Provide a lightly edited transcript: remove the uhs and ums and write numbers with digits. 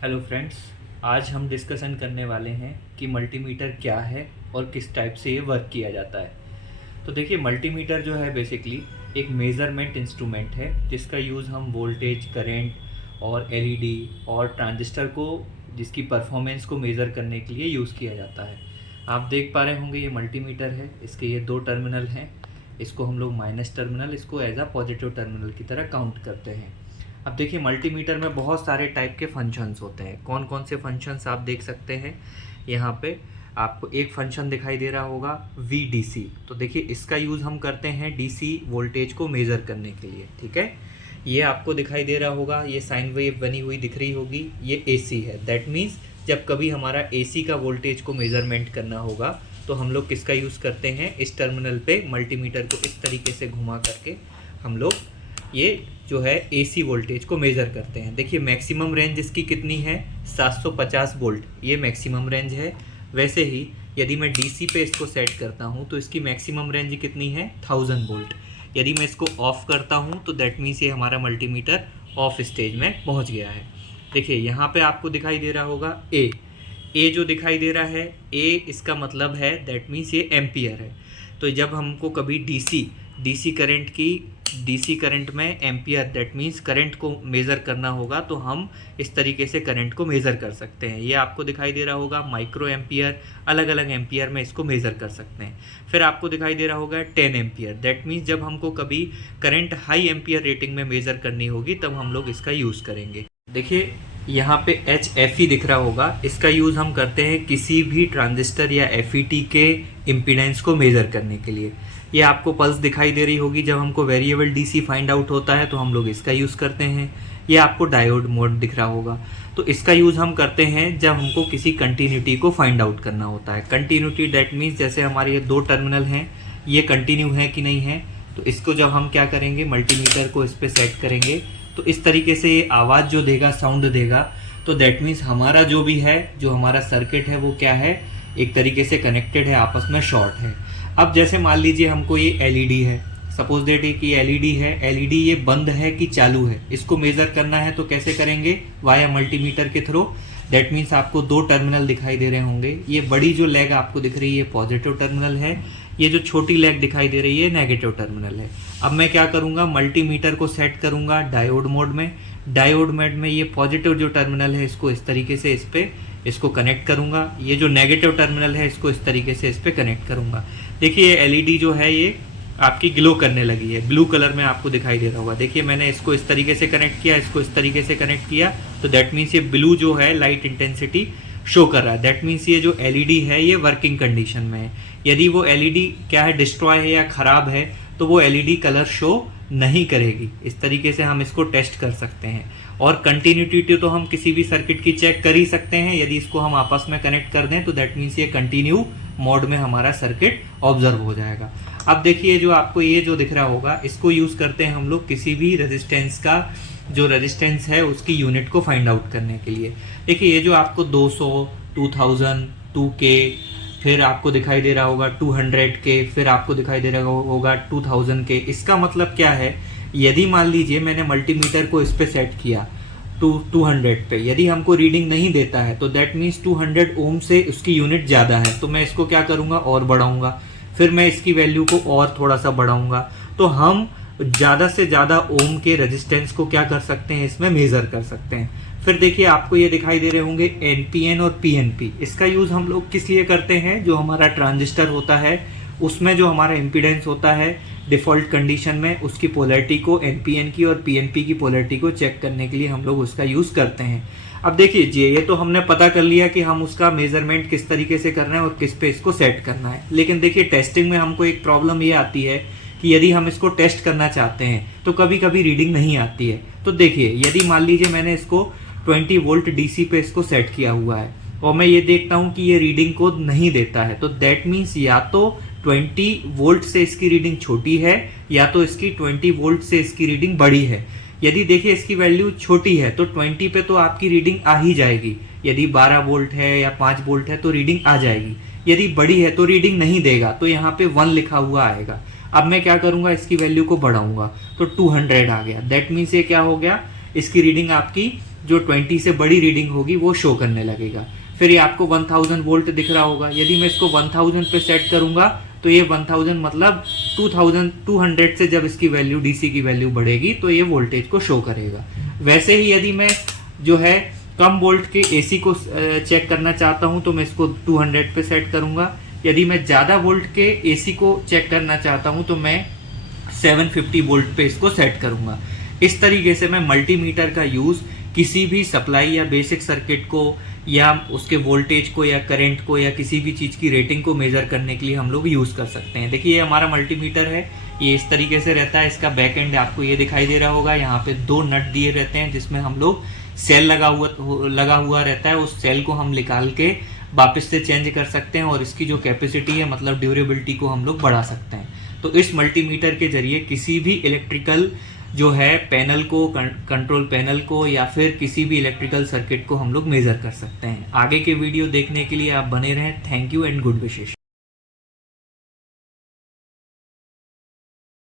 Hello friends, आज हम discussion करने वाले हैं कि मल्टीमीटर क्या है और किस टाइप से ये वर्क किया जाता है। तो देखिए, मल्टीमीटर जो है बेसिकली एक मेज़रमेंट इंस्ट्रूमेंट है जिसका यूज़ हम वोल्टेज, करंट और एलईडी और ट्रांजिस्टर को जिसकी परफॉर्मेंस को मेज़र करने के लिए यूज़ किया जाता है। आप देख पा रहे होंगे ये मल्टीमीटर है, इसके ये दो टर्मिनल हैं। इसको हम लोग माइनस टर्मिनल, इसको एज अ पॉजिटिव टर्मिनल की तरह काउंट करते हैं। अब देखिए, मल्टीमीटर में बहुत सारे टाइप के फंक्शंस होते हैं। कौन कौन से फंक्शंस आप देख सकते हैं यहाँ पे। आपको एक फंक्शन दिखाई दे रहा होगा VDC। तो देखिए, इसका यूज़ हम करते हैं DC वोल्टेज को मेज़र करने के लिए, ठीक है। ये आपको दिखाई दे रहा होगा, ये साइन वेव बनी हुई दिख रही होगी, ये AC है। दैट मीन्स जब कभी हमारा AC का वोल्टेज को मेज़रमेंट करना होगा तो हम लोग किसका यूज़ करते हैं, इस टर्मिनल पे मल्टीमीटर को इस तरीके से घुमा करके हम लोग ये जो है AC वोल्टेज को मेज़र करते हैं। देखिए, मैक्सिमम रेंज इसकी कितनी है, 750 वोल्ट, ये मैक्सिमम रेंज है। वैसे ही यदि मैं DC पे इसको सेट करता हूँ तो इसकी मैक्सिमम रेंज कितनी है, 1000 वोल्ट। यदि मैं इसको ऑफ़ करता हूँ तो दैट मीन्स ये हमारा मल्टीमीटर ऑफ स्टेज में पहुँच गया है। देखिए, यहाँ पे आपको दिखाई दे रहा होगा ए जो दिखाई दे रहा है, इसका मतलब है दैट मीन्स ये एम्पियर है। तो जब हमको कभी डीसी करंट में एम्पियर दैट मीन्स करंट को मेज़र करना होगा तो हम इस तरीके से करंट को मेज़र कर सकते हैं। ये आपको दिखाई दे रहा होगा माइक्रो एम्पियर, अलग अलग एम्पियर में इसको मेज़र कर सकते हैं। फिर आपको दिखाई दे रहा होगा 10 एम्पियर। दैट मीन्स जब हमको कभी करंट हाई एम्पियर रेटिंग में मेज़र करनी होगी तब हम लोग इसका यूज़ करेंगे। देखिए, यहाँ पे HFE दिख रहा होगा, इसका यूज़ हम करते हैं किसी भी ट्रांजिस्टर या FET के इम्पीडेंस को मेज़र करने के लिए। ये आपको पल्स दिखाई दे रही होगी, जब हमको वेरिएबल DC फाइंड आउट होता है तो हम लोग इसका यूज़ करते हैं। ये आपको डायोड मोड दिख रहा होगा, तो इसका यूज़ हम करते हैं जब हमको किसी कंटिन्यूटी को फाइंड आउट करना होता है। कंटिन्यूटी दैट मीन्स जैसे हमारे ये दो टर्मिनल हैं, ये कंटिन्यू है कि नहीं है, तो इसको जब हम क्या करेंगे, मल्टीमीटर को इस पर सेट करेंगे तो इस तरीके से ये आवाज़ जो देगा, साउंड देगा, तो दैट मीन्स हमारा जो भी है, जो हमारा सर्किट है वो क्या है, एक तरीके से कनेक्टेड है, आपस में शॉर्ट है। अब जैसे मान लीजिए हमको ये LED है, सपोज दैट कि LED है, LED ये बंद है कि चालू है, इसको मेज़र करना है तो कैसे करेंगे, वाया मल्टीमीटर के थ्रू। दैट मीन्स आपको दो टर्मिनल दिखाई दे रहे होंगे, ये बड़ी जो लेग आपको दिख रही है पॉजिटिव टर्मिनल है, ये जो छोटी लेग दिखाई दे रही है नेगेटिव टर्मिनल है। अब मैं क्या करूंगा, मल्टीमीटर को सेट करूंगा डायोड मोड में। डायोड मोड में ये पॉजिटिव जो टर्मिनल है इसको इस तरीके से इस पे इसको कनेक्ट करूंगा, ये जो नेगेटिव टर्मिनल है इसको इस तरीके से इस पे कनेक्ट करूंगा। देखिए, ये LED जो है ये आपकी ग्लो करने लगी है, ब्लू कलर में आपको दिखाई दे रहा होगा। देखिए, मैंने इसको इस तरीके से कनेक्ट किया, इसको इस तरीके से कनेक्ट किया, तो दैट मीन्स ये ब्लू जो है लाइट इंटेंसिटी शो कर रहा है। दैट मीन्स ये जो LED है ये वर्किंग कंडीशन में है। यदि वो LED क्या है, डिस्ट्रॉय है या खराब है, तो वो LED कलर शो नहीं करेगी। इस तरीके से हम इसको टेस्ट कर सकते हैं। और कंटिन्यूटी तो हम किसी भी सर्किट की चेक कर ही सकते हैं। यदि इसको हम आपस में कनेक्ट कर दें तो दैट मीन्स ये कंटिन्यू मोड में हमारा सर्किट ऑब्जर्व हो जाएगा। अब देखिए, जो आपको ये जो दिख रहा होगा, इसको यूज करते हैं हम लोग किसी भी रेजिस्टेंस का, जो रेजिस्टेंस है उसकी यूनिट को फाइंड आउट करने के लिए। देखिए, ये जो आपको 200, 2000, 2K, फिर आपको दिखाई दे रहा होगा 200 के, फिर आपको दिखाई दे रहा होगा 2000 के। इसका मतलब क्या है, यदि मान लीजिए मैंने मल्टीमीटर को इस पे सेट किया 200 पे, यदि हमको रीडिंग नहीं देता है तो दैट मीन्स 200 ओम से उसकी यूनिट ज़्यादा है, तो मैं इसको क्या करूँगा, और बढ़ाऊंगा। फिर मैं इसकी वैल्यू को और थोड़ा सा बढ़ाऊंगा, तो हम ज़्यादा से ज़्यादा ओम के रेजिस्टेंस को क्या कर सकते हैं, इसमें मेज़र कर सकते हैं। फिर देखिए, आपको ये दिखाई दे रहे होंगे NPN और PNP। इसका यूज़ हम लोग किस लिए करते हैं, जो हमारा ट्रांजिस्टर होता है उसमें जो हमारा इम्पीडेंस होता है डिफ़ॉल्ट कंडीशन में, उसकी पोलैरिटी को, NPN की और PNP की पोलैरिटी को चेक करने के लिए हम लोग उसका यूज़ करते हैं। अब देखिए जी, ये तो हमने पता कर लिया कि हम उसका मेजरमेंट किस तरीके से करना है और किस पे इसको सेट करना है। लेकिन देखिए, टेस्टिंग में हमको एक प्रॉब्लम ये आती है कि यदि हम इसको टेस्ट करना चाहते हैं तो कभी कभी रीडिंग नहीं आती है। तो देखिए, यदि मान लीजिए मैंने इसको 20 वोल्ट DC पे इसको सेट किया हुआ है और मैं ये देखता हूँ कि ये रीडिंग को नहीं देता है, तो दैट मीन्स या तो 20 वोल्ट से इसकी रीडिंग छोटी है या तो इसकी 20 वोल्ट से इसकी रीडिंग बड़ी है। यदि देखिए इसकी वैल्यू छोटी है तो 20 पे तो आपकी रीडिंग आ ही जाएगी। यदि 12 वोल्ट है या 5 वोल्ट है तो रीडिंग आ जाएगी। यदि बड़ी है तो रीडिंग नहीं देगा, तो यहाँ पे 1 लिखा हुआ आएगा। अब मैं क्या करूंगा, इसकी वैल्यू को बढ़ाऊंगा तो 200 आ गया। दैट मीन्स ये क्या हो गया, इसकी रीडिंग आपकी जो 20 से बड़ी रीडिंग होगी वो शो करने लगेगा। फिर ये आपको 1000 वोल्ट दिख रहा होगा। यदि मैं इसको 1000 पे सेट करूंगा तो ये 1000 मतलब 2200 से जब इसकी वैल्यू डीसी की वैल्यू बढ़ेगी तो ये वोल्टेज को शो करेगा। वैसे ही यदि मैं जो है कम वोल्ट के एसी को चेक करना चाहता हूं तो मैं इसको 200 पे सेट करूंगा। यदि मैं ज़्यादा वोल्ट के एसी को चेक करना चाहता हूं तो मैं 750 वोल्ट पे इसको सेट करूंगा। इस तरीके से मैं मल्टीमीटर का यूज़ किसी भी सप्लाई या बेसिक सर्किट को या उसके वोल्टेज को या करंट को या किसी भी चीज़ की रेटिंग को मेजर करने के लिए हम लोग यूज़ कर सकते हैं। देखिए ये हमारा मल्टीमीटर है, ये इस तरीके से रहता है। इसका बैक एंड आपको ये दिखाई दे रहा होगा, यहाँ पे 2 नट दिए रहते हैं जिसमें हम लोग सेल लगा हुआ रहता है। उस सेल को हम निकाल के वापस से चेंज कर सकते हैं और इसकी जो कैपेसिटी है मतलब ड्यूरेबिलिटी को हम लोग बढ़ा सकते हैं। तो इस मल्टीमीटर के जरिए किसी भी इलेक्ट्रिकल जो है पैनल को, कंट्रोल पैनल को या फिर किसी भी इलेक्ट्रिकल सर्किट को हम लोग मेजर कर सकते हैं। आगे के वीडियो देखने के लिए आप बने रहें। Thank you and good wishes.